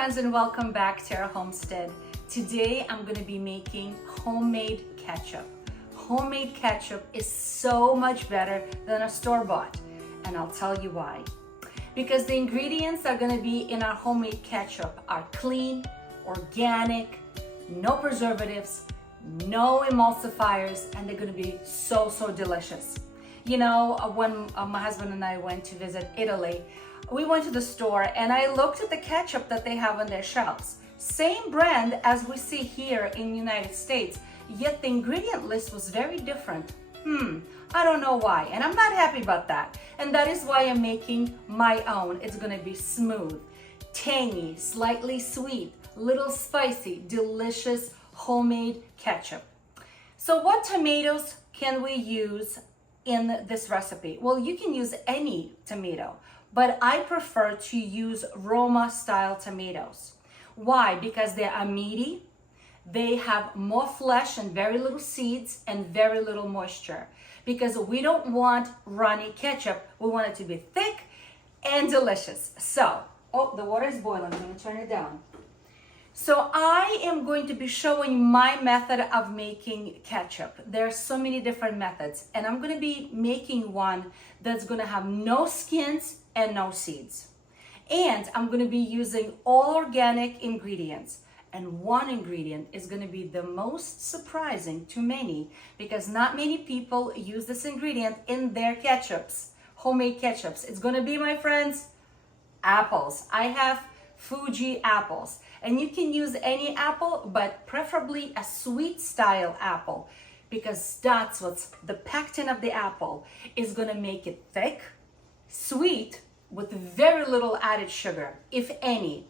friends, and welcome back to our homestead. Today I'm going to be making homemade ketchup. Homemade ketchup is so much better than a store-bought, and I'll tell you why. Because the ingredients that are going to be in our homemade ketchup are clean, organic, no preservatives, no emulsifiers, and they're going to be so delicious. You know, when my husband and I went to visit Italy, we went to the store and I looked at the ketchup that they have on their shelves. Same brand as we see here in the United States, yet the ingredient list was very different. I don't know why, and I'm not happy about that. And that is why I'm making my own. It's gonna be smooth, tangy, slightly sweet, little spicy, delicious homemade ketchup. So what tomatoes can we use in this recipe? Well, you can use any tomato, but I prefer to use Roma style tomatoes. Why? Because they are meaty, they have more flesh and very little seeds and very little moisture. Because we don't want runny ketchup, we want it to be thick and delicious. So, oh, the water is boiling, I'm gonna turn it down. So I am going to be showing my method of making ketchup. There are so many different methods, and I'm going to be making one that's going to have no skins and no seeds. And I'm going to be using all organic ingredients. And one ingredient is going to be the most surprising to many, because not many people use this ingredient in their ketchups, homemade ketchups. It's going to be, my friends, apples. I have Fuji apples. And you can use any apple, but preferably a sweet style apple, because that's what's the pectin of the apple is gonna make it thick, sweet, with very little added sugar, if any.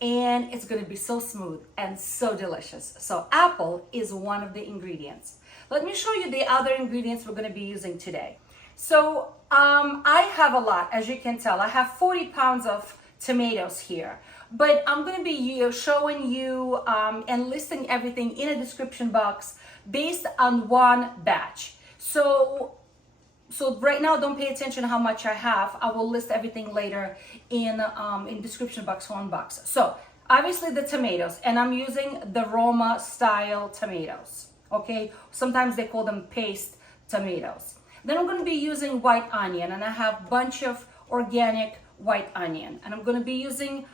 And it's gonna be so smooth and so delicious. So apple is one of the ingredients. Let me show you the other ingredients we're gonna be using today. So I have a lot, as you can tell. I have 40 pounds of tomatoes here. But I'm going to be showing you and listing everything in a description box based on one batch. So right now, don't pay attention to how much I have. I will list everything later in description box, one box. So obviously the tomatoes, and I'm using the Roma style tomatoes. Okay, sometimes they call them paste tomatoes. Then I'm going to be using white onion, and I have a bunch of organic white onion, and I'm going to be using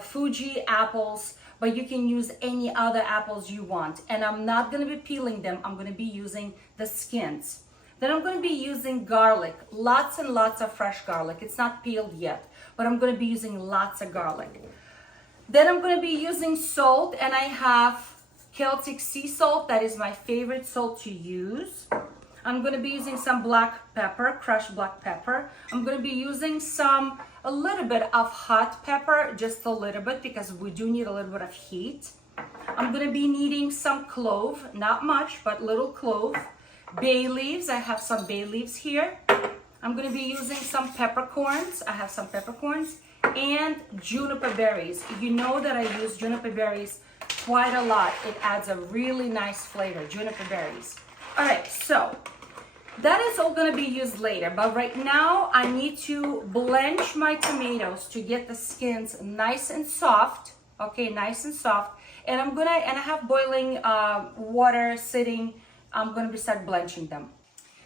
Fuji apples, but you can use any other apples you want, and I'm not going to be peeling them. I'm going to be using the skins. Then I'm going to be using garlic, lots and lots of fresh garlic. It's not peeled yet, but I'm going to be using lots of garlic. Then I'm going to be using salt, and I have Celtic sea salt. That is my favorite salt to use. I'm going to be using some black pepper, crushed black pepper. I'm going to be using a little bit of hot pepper, just a little bit, because we do need a little bit of heat. I'm going to be needing some clove, not much, but little clove. Bay leaves, I have some bay leaves here. I'm going to be using some peppercorns. I have some peppercorns and juniper berries. You know that I use juniper berries quite a lot. It adds a really nice flavor, juniper berries. All right, so that is all going to be used later, but right now I need to blanch my tomatoes to get the skins nice and soft. Okay, nice and soft. And I have boiling water sitting. I'm going to start blanching them.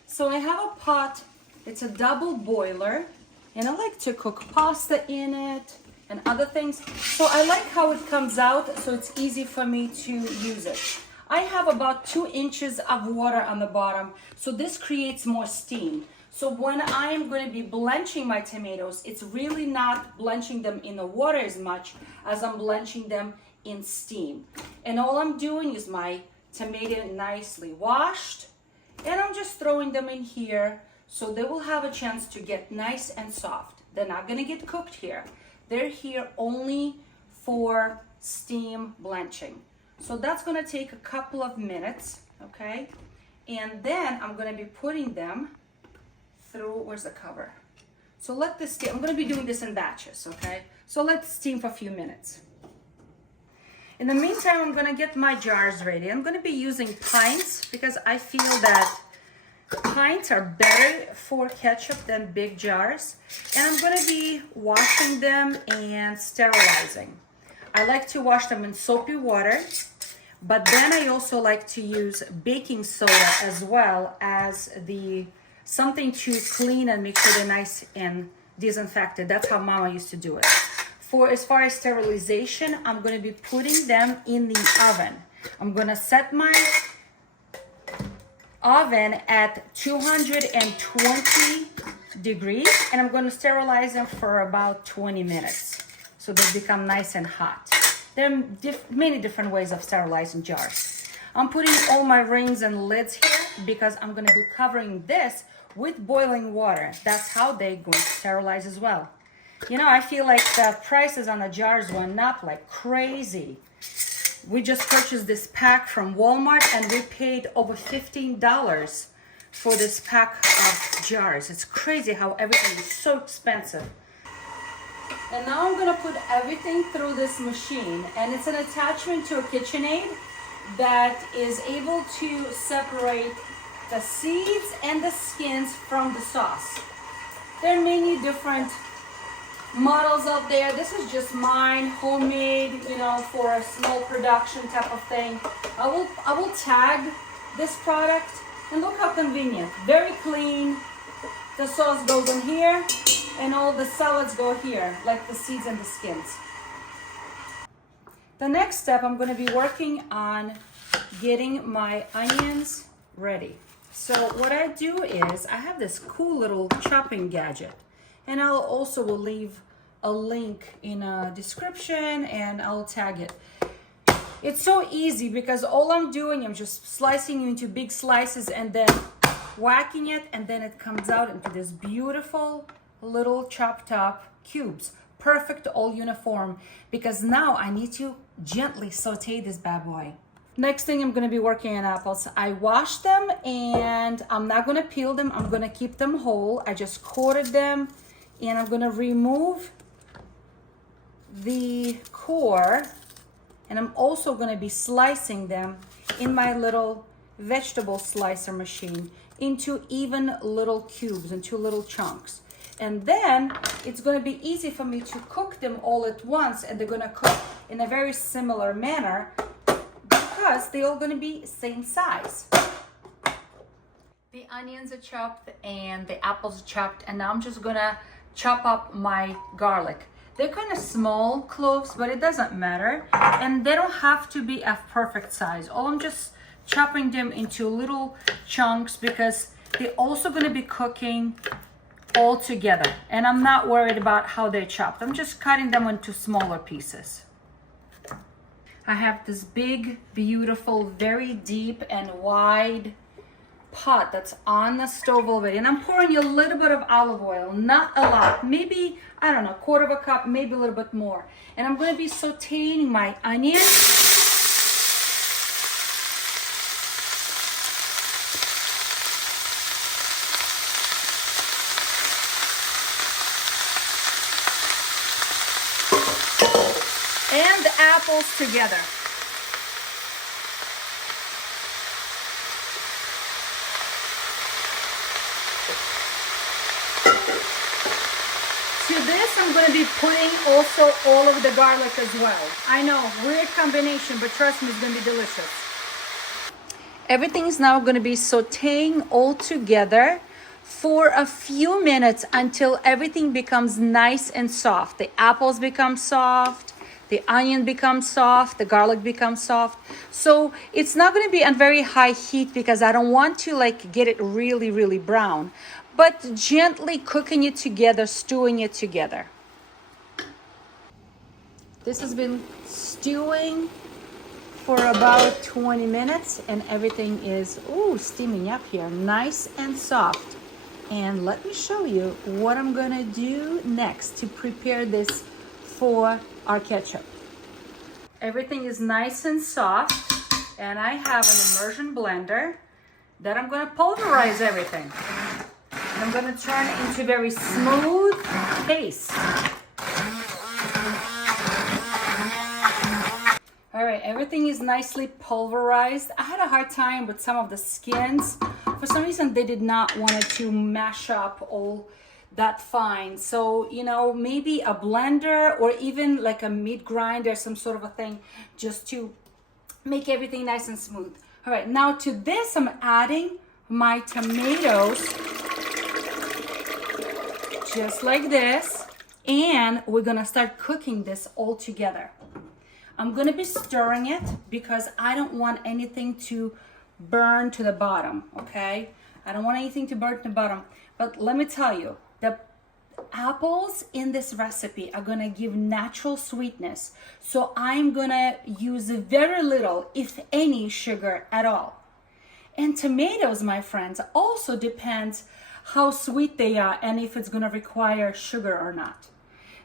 So I have a pot. It's a double boiler, and I like to cook pasta in it and other things. So I like how it comes out, so it's easy for me to use it. I have about 2 inches of water on the bottom, so this creates more steam. So when I'm going to be blanching my tomatoes, it's really not blanching them in the water as much as I'm blanching them in steam. And all I'm doing is my tomato nicely washed, and I'm just throwing them in here so they will have a chance to get nice and soft. They're not going to get cooked here. They're here only for steam blanching. So that's going to take a couple of minutes, okay? And then I'm going to be putting them through, where's the cover? So let this steam. I'm going to be doing this in batches, okay? So let it steam for a few minutes. In the meantime, I'm going to get my jars ready. I'm going to be using pints because I feel that pints are better for ketchup than big jars. And I'm going to be washing them and sterilizing. I like to wash them in soapy water, but then I also like to use baking soda as well as something to clean and make sure they're nice and disinfected. That's how Mama used to do it. As far as sterilization, I'm going to be putting them in the oven. I'm going to set my oven at 220 degrees, and I'm going to sterilize them for about 20 minutes so they become nice and hot. There are many different ways of sterilizing jars. I'm putting all my rings and lids here because I'm going to be covering this with boiling water. That's how they're going to sterilize as well. You know, I feel like the prices on the jars went up like crazy. We just purchased this pack from Walmart and we paid over $15 for this pack of jars. It's crazy how everything is so expensive. And now I'm gonna put everything through this machine, and it's an attachment to a KitchenAid that is able to separate the seeds and the skins from the sauce. There are many different models out there. This is just mine, homemade, you know, for a small production type of thing. I will tag this product, and look how convenient. Very clean. The sauce goes in here and all the salads go here, like the seeds and the skins. The next step, I'm going to be working on getting my onions ready. So what I do is I have this cool little chopping gadget, and I'll also will leave a link in a description and I'll tag it. It's so easy because all I'm doing, I'm just slicing it into big slices and then whacking it, and then it comes out into this beautiful little chopped up cubes. Perfect, all uniform, because now I need to gently saute this bad boy. Next thing, I'm going to be working on apples. I washed them and I'm not going to peel them. I'm going to keep them whole. I just quartered them, and I'm going to remove the core, and I'm also going to be slicing them in my little vegetable slicer machine into even little cubes, into little chunks. And then it's going to be easy for me to cook them all at once, and they're going to cook in a very similar manner because they're all going to be same size. The onions are chopped and the apples are chopped, and now I'm just going to chop up my garlic. They're kind of small cloves, but it doesn't matter, and they don't have to be a perfect size. All I'm just chopping them into little chunks because they're also going to be cooking all together, and I'm not worried about how they're chopped. I'm just cutting them into smaller pieces. I have this big, beautiful, very deep and wide pot that's on the stove already, and I'm pouring a little bit of olive oil, not a lot, maybe, I don't know, a quarter of a cup, maybe a little bit more. And I'm going to be sauteing my onions. And the apples together. To this, I'm going to be putting also all of the garlic as well. I know, weird combination, but trust me, it's going to be delicious. Everything is now going to be sauteing all together for a few minutes until everything becomes nice and soft. The apples become soft. The onion becomes soft, the garlic becomes soft. So it's not going to be on very high heat because I don't want to like get it really, really brown, but gently cooking it together, stewing it together. This has been stewing for about 20 minutes and everything is steaming up here, nice and soft. And let me show you what I'm going to do next to prepare this for our ketchup. Everything is nice and soft, and I have an immersion blender that I'm going to pulverize everything. And I'm going to turn it into very smooth paste. All right, everything is nicely pulverized. I had a hard time with some of the skins. For some reason, they did not want to mash up all that fine. So, you know, maybe a blender or even like a meat grinder, some sort of a thing, just to make everything nice and smooth. All right, now to this, I'm adding my tomatoes, just like this. And we're gonna start cooking this all together. I'm gonna be stirring it because I don't want anything to burn to the bottom, okay? I don't want anything to burn to the bottom. But let me tell you, the apples in this recipe are gonna give natural sweetness. So I'm gonna use very little, if any, sugar at all. And tomatoes, my friends, also depends how sweet they are and if it's gonna require sugar or not.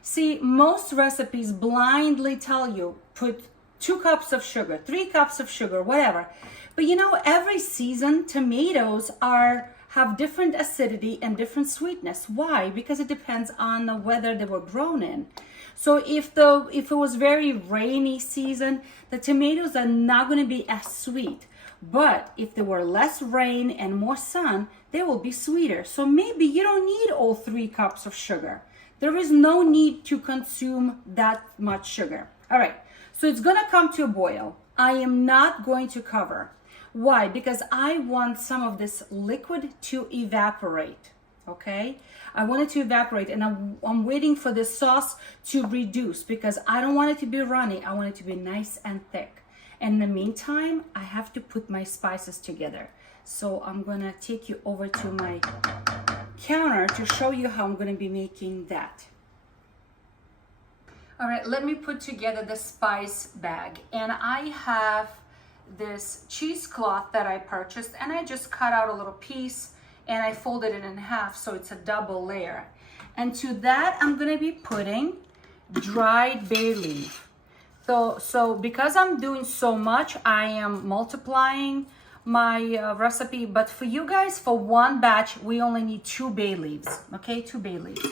See, most recipes blindly tell you, put 2 cups of sugar, 3 cups of sugar, whatever. But you know, every season, tomatoes have different acidity and different sweetness. Why? Because it depends on the weather they were grown in. So if it was very rainy season, the tomatoes are not going to be as sweet. But if there were less rain and more sun, they will be sweeter. So maybe you don't need all 3 cups of sugar. There is no need to consume that much sugar. All right, so it's gonna come to a boil. I am not going to cover. Why? Because I want some of this liquid to evaporate, okay? I want it to evaporate, and I'm waiting for the sauce to reduce because I don't want it to be runny. I want it to be nice and thick. And in the meantime, I have to put my spices together. So I'm gonna take you over to my counter to show you how I'm going to be making that. All right, let me put together the spice bag. And I have this cheesecloth that I purchased, and I just cut out a little piece and I folded it in half so it's a double layer. And to that, I'm going to be putting dried bay leaf. So because I'm doing so much, I am multiplying my recipe, but for you guys, for one batch, we only need 2 bay leaves, okay? 2 bay leaves.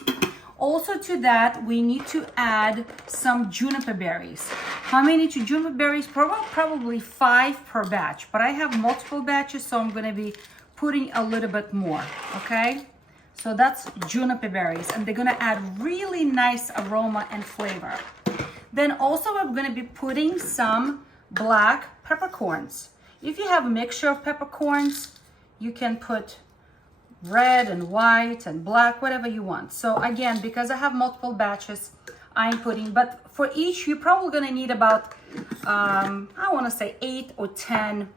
Also to that, we need to add some juniper berries. How many juniper berries? Probably 5 per batch, but I have multiple batches, so I'm gonna be putting a little bit more, okay? So that's juniper berries, and they're gonna add really nice aroma and flavor. Then also I'm gonna be putting some black peppercorns. If you have a mixture of peppercorns, you can put red and white and black, whatever you want. So again, because I have multiple batches, I'm putting, but for each, you're probably gonna need about, I wanna say 8 or 10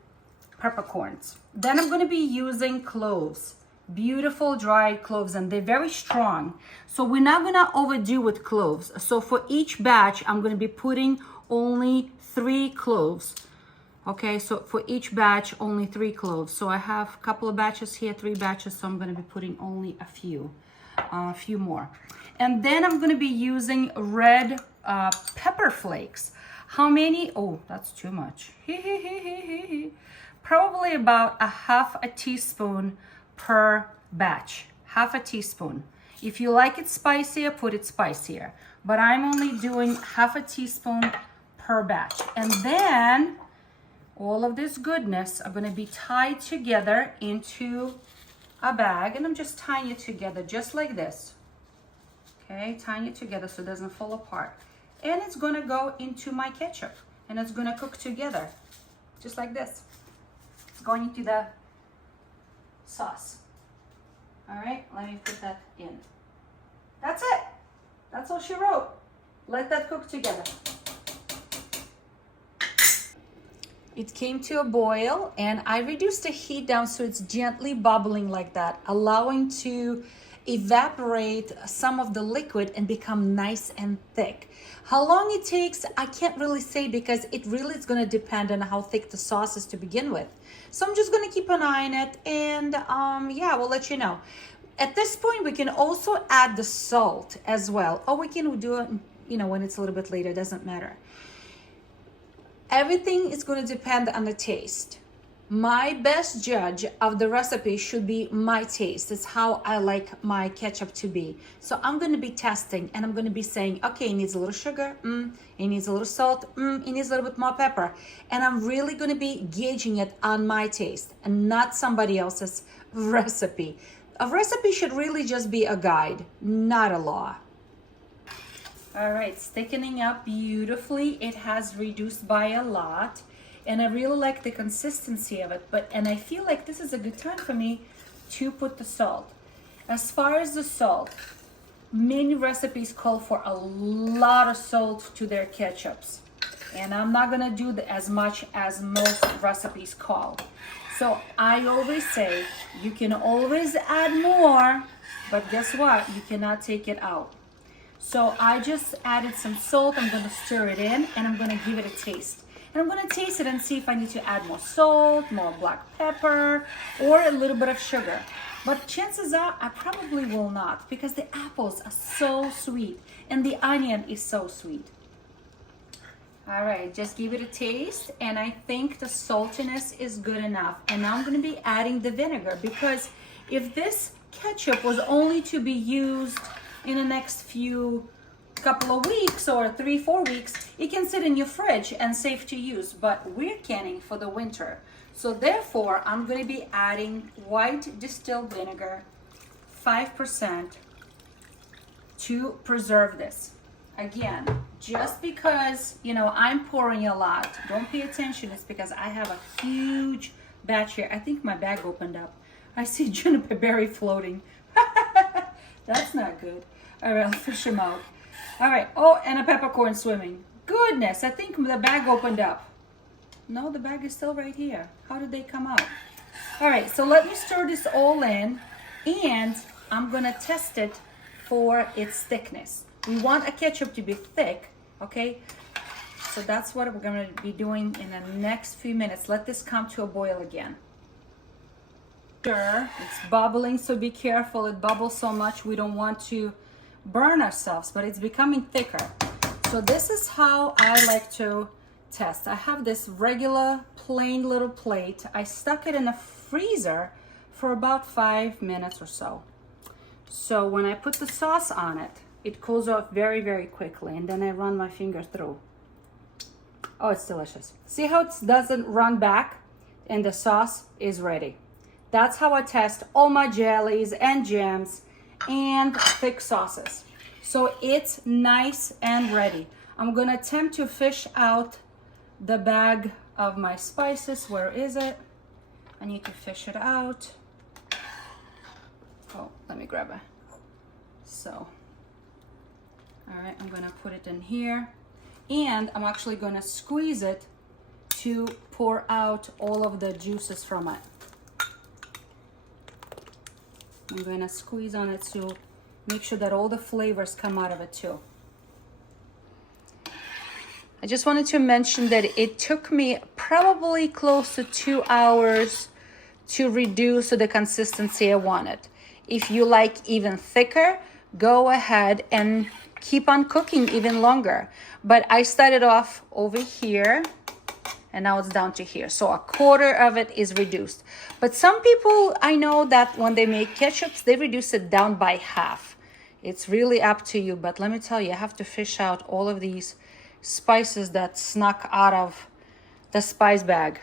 peppercorns. Then I'm gonna be using cloves, beautiful dried cloves, and they're very strong. So we're not gonna overdo with cloves. So for each batch, I'm gonna be putting only 3 cloves. Okay, so for each batch, only 3 cloves. So I have a couple of batches here, 3 batches, so I'm gonna be putting only a few more. And then I'm gonna be using red pepper flakes. How many? Oh, that's too much. Probably about a half a teaspoon per batch, half a teaspoon. If you like it spicier, put it spicier. But I'm only doing half a teaspoon per batch. And then all of this goodness are going to be tied together into a bag, and I'm just tying it together just like this. Okay, tying it together so it doesn't fall apart. And it's going to go into my ketchup, and it's going to cook together just like this. It's going into the sauce. All right, let me put that in. That's it. That's all she wrote. Let that cook together. It came to a boil, and I reduced the heat down so it's gently bubbling like that, allowing to evaporate some of the liquid and become nice and thick. How long it takes, I can't really say, because it really is going to depend on how thick the sauce is to begin with. So I'm just going to keep an eye on it, and yeah, we'll let you know. At this point, we can also add the salt as well, or we can do it, you know, when it's a little bit later, doesn't matter. Everything is going to depend on the taste. My best judge of the recipe should be my taste. It's how I like my ketchup to be. So I'm going to be testing, and I'm going to be saying, okay, it needs a little sugar, it needs a little salt, it needs a little bit more pepper. And I'm really going to be gauging it on my taste and not somebody else's recipe. a recipe should really just be a guide, not a law. All right, it's thickening up beautifully. It has reduced by a lot, and I really like the consistency of it. And I feel like this is a good time for me to put the salt. As far as the salt, many recipes call for a lot of salt to their ketchups, and I'm not gonna do as much as most recipes call. So I always say you can always add more, but guess what? You cannot take it out. So I just added some salt. I'm gonna stir it in, and I'm gonna give it a taste. And I'm gonna taste it and see if I need to add more salt, more black pepper, or a little bit of sugar. But chances are I probably will not, because the apples are so sweet and the onion is so sweet. All right, just give it a taste, and I think the saltiness is good enough. And now I'm gonna be adding the vinegar, because if this ketchup was only to be used in the next couple of weeks or 3-4 weeks, it can sit in your fridge and safe to use, but we're canning for the winter. So therefore, I'm going to be adding white distilled vinegar, 5%, to preserve this. Again, just because, I'm pouring a lot, don't pay attention. It's because I have a huge batch here. I think my bag opened up. I see juniper berry floating. That's not good. All right, I'll fish them out. All right, oh, and a peppercorn swimming. Goodness, I think the bag opened up. No, the bag is still right here. How did they come out? All right, so let me stir this all in, and I'm gonna test it for its thickness. We want a ketchup to be thick, okay? So that's what we're gonna be doing in the next few minutes. Let this come to a boil again. Sure, it's bubbling, so be careful. It bubbles so much we don't want to burn ourselves, but it's becoming thicker. So this is how I like to test. I have this regular plain little plate. I stuck it in a freezer for about 5 minutes or so. So when I put the sauce on it, it cools off very, very quickly, and then I run my finger through. Oh, it's delicious. See how it doesn't run back and the sauce is ready. That's how I test all my jellies and jams and thick sauces. So it's nice and ready. I'm gonna attempt to fish out the bag of my spices. Where is it? I need to fish it out. Oh, let me grab it. So, all right, I'm gonna put it in here, and I'm actually gonna squeeze it to pour out all of the juices from it. I'm gonna squeeze on it to make sure that all the flavors come out of it too. I just wanted to mention that it took me probably close to 2 hours to reduce to the consistency I wanted. If you like even thicker, go ahead and keep on cooking even longer. But I started off over here, and now it's down to here. So a quarter of it is reduced. But some people, I know that when they make ketchups, they reduce it down by half. It's really up to you. But let me tell you, I have to fish out all of these spices that snuck out of the spice bag.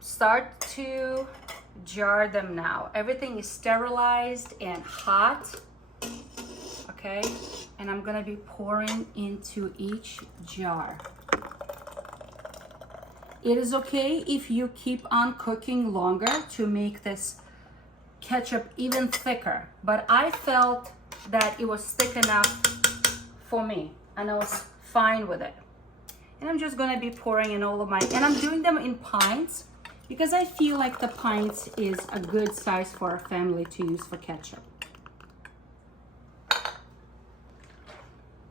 Start to jar them now. Everything is sterilized and hot. Okay, and I'm gonna be pouring into each jar. It is okay if you keep on cooking longer to make this ketchup even thicker, but I felt that it was thick enough for me, and I was fine with it. And I'm just gonna be pouring in all of my, and I'm doing them in pints because I feel like the pints is a good size for a family to use for ketchup.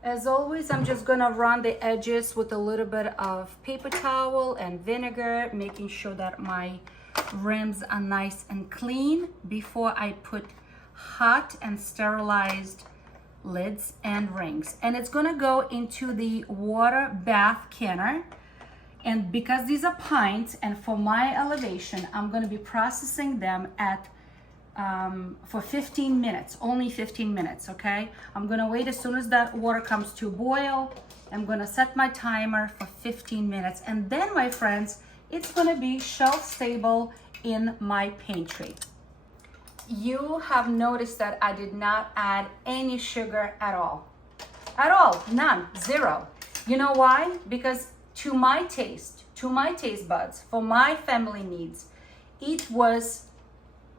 As always, I'm just gonna run the edges with a little bit of paper towel and vinegar, making sure that my rims are nice and clean before I put hot and sterilized lids and rings. And it's gonna go into the Watervath canner. And because these are pints, and for my elevation, I'm gonna be processing them at for 15 minutes, only 15 minutes, okay? I'm gonna wait as soon as that water comes to boil. I'm gonna set my timer for 15 minutes. And then, my friends, it's gonna be shelf stable in my pantry. You have noticed that I did not add any sugar at all. At all, none, zero. You know why? Because to my taste buds, for my family needs, it was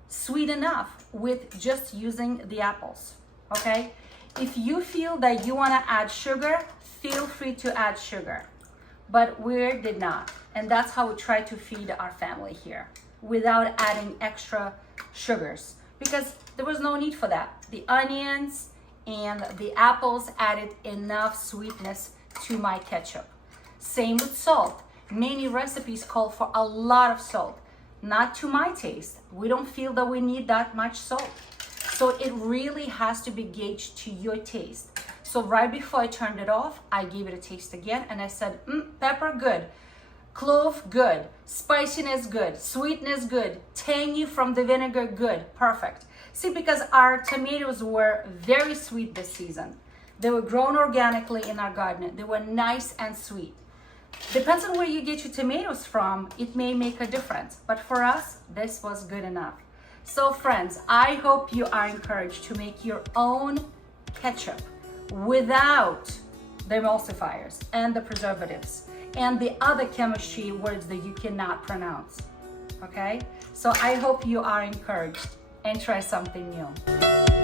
sweet enough with just using the apples, okay? If you feel that you wanna add sugar, feel free to add sugar, but we did not. And that's how we try to feed our family here without adding extra sugars, because there was no need for that. The onions and the apples added enough sweetness to my ketchup. Same with salt. Many recipes call for a lot of salt. Not to my taste. We don't feel that we need that much salt. So it really has to be gauged to your taste. So right before I turned it off, I gave it a taste again and I said, pepper, good. Clove, good. Spiciness, good. Sweetness, good. Tangy from the vinegar, good. Perfect. See, because our tomatoes were very sweet this season. They were grown organically in our garden. They were nice and sweet. Depends on where you get your tomatoes from, it may make a difference. But for us, this was good enough. So friends, I hope you are encouraged to make your own ketchup without the emulsifiers and the preservatives and the other chemistry words that you cannot pronounce. Okay? So I hope you are encouraged and try something new.